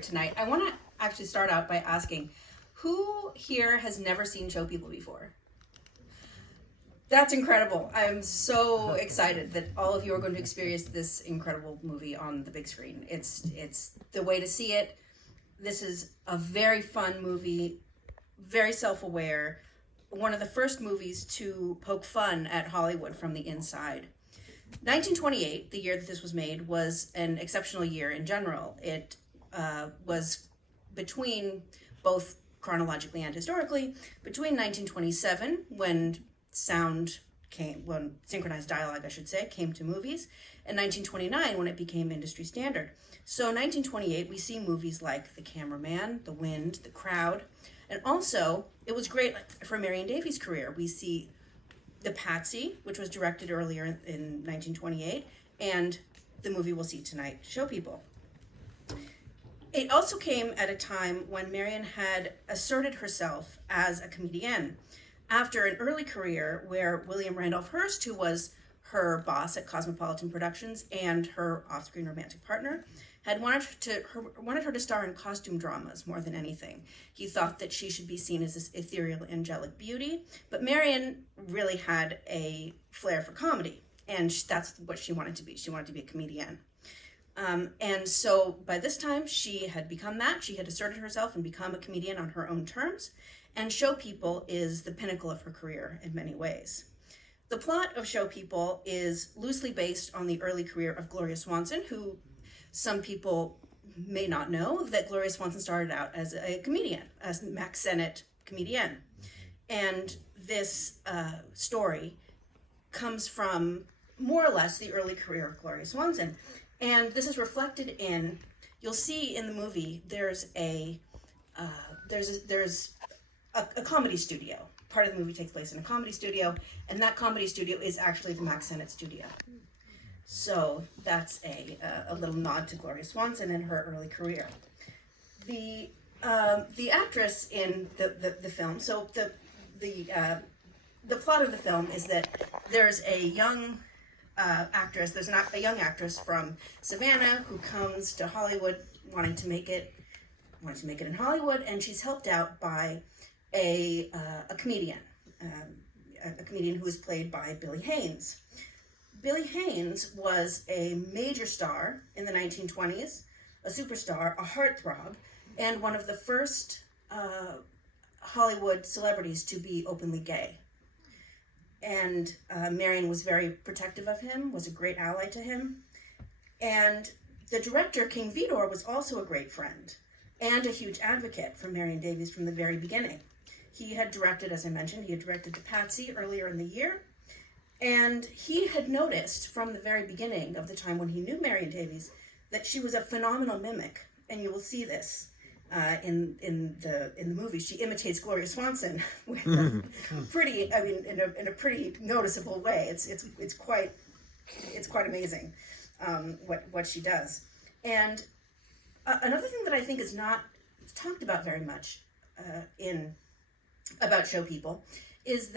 Tonight. I want to actually start out by asking, who here has never seen Show People before? That's incredible. I'm so excited that all of you are going to experience this incredible movie on the big screen. It's the way to see it. This is a very fun movie, very self-aware, one of the first movies to poke fun at Hollywood from the inside. 1928, the year that this was made, was an exceptional year in general. It was between, both chronologically and historically, between 1927, when synchronized dialogue, I should say, came to movies, and 1929, when it became industry standard. So 1928, we see movies like The Cameraman, The Wind, The Crowd, and also, it was great for Marion Davies' career. We see The Patsy, which was directed earlier in 1928, and the movie we'll see tonight, Show People. It also came at a time when Marion had asserted herself as a comedienne after an early career where William Randolph Hearst, who was her boss at Cosmopolitan Productions and her off-screen romantic partner, had wanted her to star in costume dramas more than anything. He thought that she should be seen as this ethereal, angelic beauty, but Marion really had a flair for comedy, and that's what she wanted to be. She wanted to be a comedienne. And so by this time, she had become that. She had asserted herself and become a comedian on her own terms. And Show People is the pinnacle of her career in many ways. The plot of Show People is loosely based on the early career of Gloria Swanson, who some people may not know that Gloria Swanson started out as a comedian, as Mack Sennett comedienne. And this story comes from more or less the early career of Gloria Swanson. And this is reflected in, you'll see in the movie, there's a comedy studio. Part of the movie takes place in a comedy studio, and that comedy studio is actually the Mack Sennett studio. So that's a little nod to Gloria Swanson and her early career. The actress in the film, so the plot of the film is that there's a young actress. There's a young actress from Savannah who comes to Hollywood wanting to make it in Hollywood, and she's helped out by a comedian, a comedian who is played by Billy Haynes. Billy Haynes was a major star in the 1920s, a superstar, a heartthrob, and one of the first Hollywood celebrities to be openly gay. And Marion was very protective of him, was a great ally to him. And the director, King Vidor, was also a great friend and a huge advocate for Marion Davies from the very beginning. He had directed, as I mentioned, he had directed The Patsy earlier in the year. And he had noticed from the very beginning of the time when he knew Marion Davies that she was a phenomenal mimic. And you will see this in the movie. She imitates Gloria Swanson with in a pretty noticeable way. It's quite amazing what she does. And another thing that I think is not talked about very much about Show People is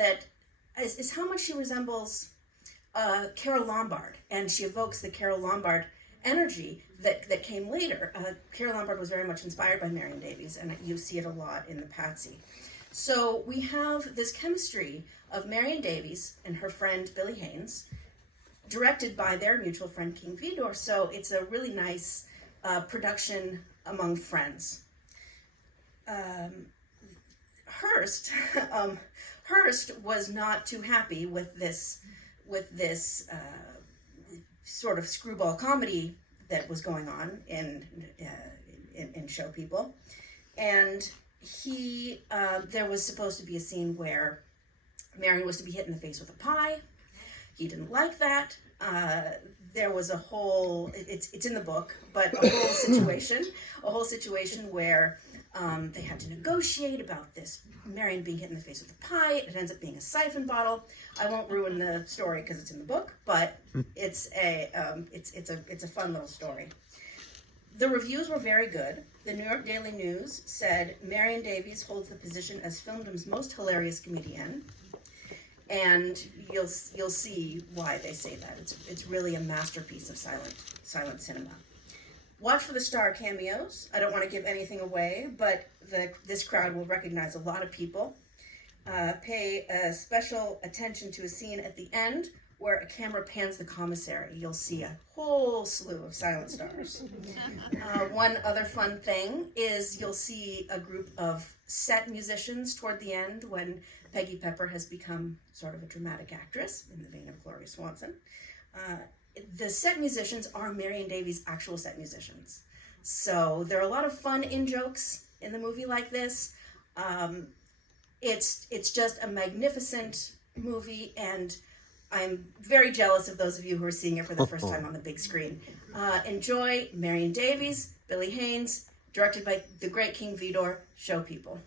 how much she resembles Carole Lombard, and she evokes the Carole Lombard energy that came later. Carole Lombard was very much inspired by Marion Davies, and you see it a lot in The Patsy. So we have this chemistry of Marion Davies and her friend Billy Haynes, directed by their mutual friend King Vidor. So it's a really nice production among friends. Hearst was not too happy with this sort of screwball comedy that was going on in Show People, and there was supposed to be a scene where Marion was to be hit in the face with a pie. He didn't like that. There was a whole, it's in the book, but a whole situation where they had to negotiate about this Marion being hit in the face with a pie. It ends up being a siphon bottle. I won't ruin the story because it's in the book, but it's a fun little story. The reviews were very good. The New York Daily News said Marion Davies holds the position as filmdom's most hilarious comedian. And you'll see why they say that. It's really a masterpiece of silent cinema. Watch for the star cameos. I don't want to give anything away, but this crowd will recognize a lot of people. Pay special attention to a scene at the end where a camera pans the commissary. You'll see a whole slew of silent stars. One other fun thing is you'll see a group of set musicians toward the end when Peggy Pepper has become sort of a dramatic actress in the vein of Gloria Swanson. The set musicians are Marion Davies' actual set musicians. So there are a lot of fun in-jokes in the movie like this. It's just a magnificent movie, and I'm very jealous of those of you who are seeing it for the first time on the big screen. Enjoy Marion Davies, Billy Haynes, directed by the great King Vidor. Show people.